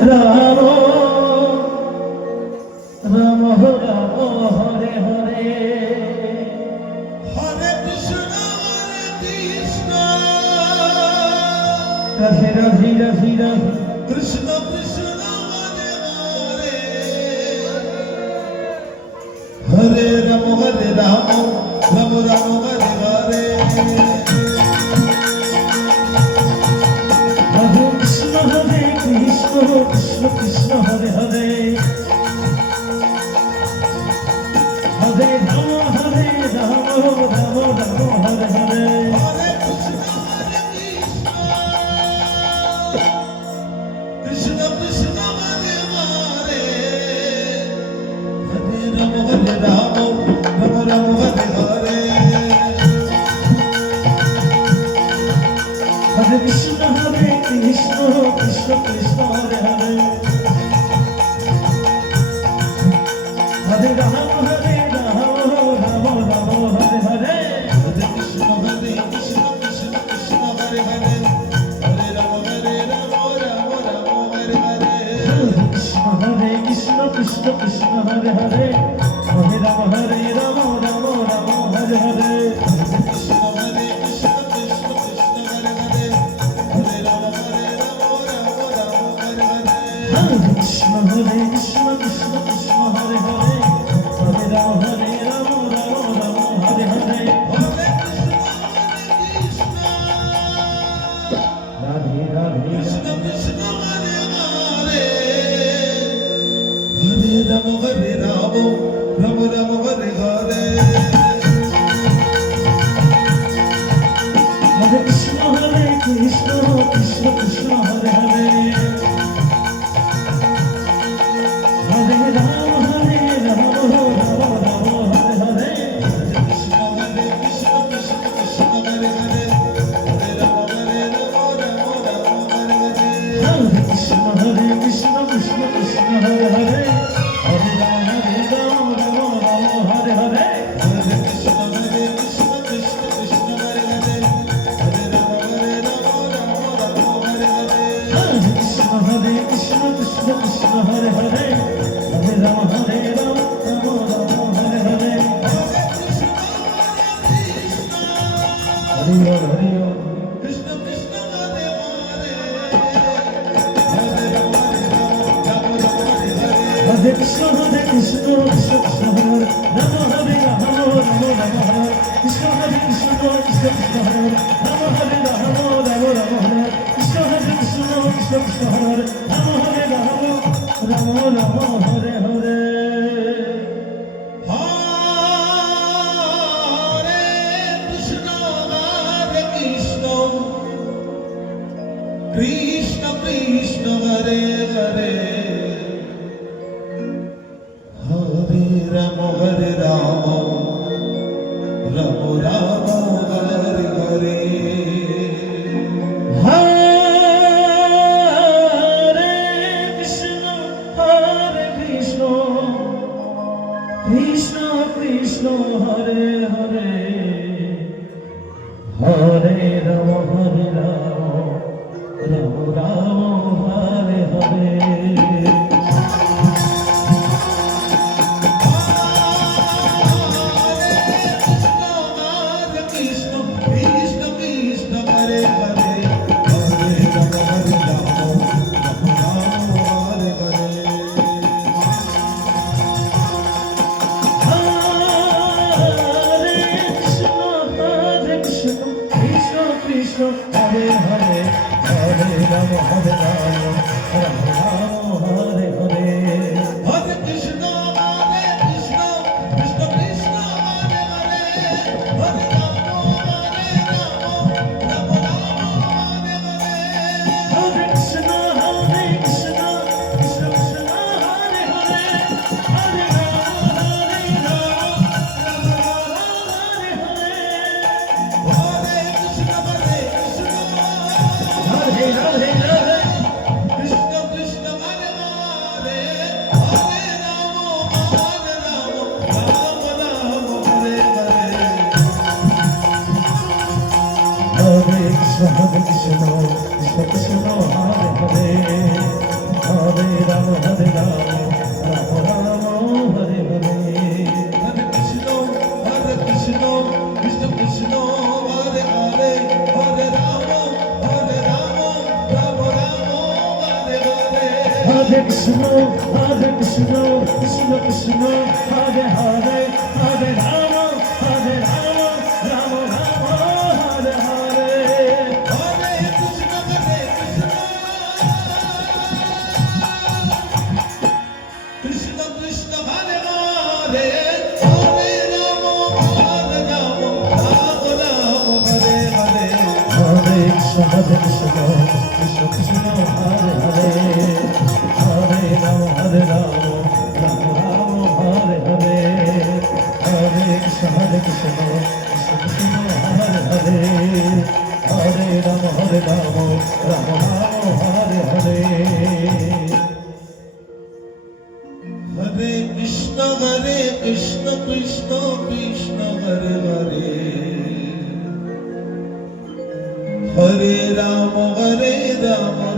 Ram Ram Ram Hare Hare Hare Krishna Radhe Radhe Radhe Radhe Krishna Krishna Hare Hare Hare Ram Ram Ram Hare Hare Hare Krishna Krishna Krishna Hare Hare Hare Ram Ram Ram Hare Hare Hare Krishna Krishna Krishna Hare Hare Hare Ram Ram Ram Hare Hare Hare Krishna Krishna Krishna Hare Hare Hare Ram Ram Ram Hare Hare Hare Krishna Krishna Krishna Hare Hare Hare Ram Ram Ram Hare Hare Krishna Krishna Krishna Hare Hare Hare Ram Ram Hare Hare Krishna Krishna Krishna Hare Hare Hare Ram Ram Hare Hare Krishna Krishna Krishna Krishna Hare Hare Hare Ram Ram Hare Hare Hare Krishna Radhe Radhe Krishna Krishna Hare Hare Hare Ram Ram Ram Hare Hare Hare Krishna Krishna Krishna Hare Hare Hare Ram Ram Hare Hare Krishna Krishna Krishna Hare Hare Hare Ram Ram Hare Hare Hare Krishna Krishna Hare Hare Hare Ram Hare Hare Hare Krishna Krishna Krishna Hare Hare Hare Ram Hare Hare Hare Krishna Krishna Hare Hare Hare Ram Hare Hare Hari Hari Hari Krishna Krishna Hare Hare Hare Ram Hare Hare Hare Krishna Krishna Krishna Hare Ram Hare Ram Hare Krishna Krishna Krishna Hare Ram Hare Ram Hare Krishna Krishna Krishna Hare Ram Hare Ram Hare Hare Hare Krishna Krishna Krishna Hare Hare Hare Ram Ram Ram Hare Hare Hare Krishna Krishna Krishna Hare Hare Hare Ram Ram Ram Hare Hare Krishna Krishna Krishna Hare Hare Hare Ram Ram Ram Hare Hare Hare Krishna Krishna Krishna Hare Hare Hare Ram Ram Ram Hare Hare Hare Krishna Krishna Krishna Krishna Hare Hare Hare Ram Ram Ram Hare Hare Hare Krishna Krishna Krishna Hare Hare Hare Ram Ram Hare Hare Hare Krishna Radhe Radhe Radhe Krishna Krishna Hare Rama Hare Rama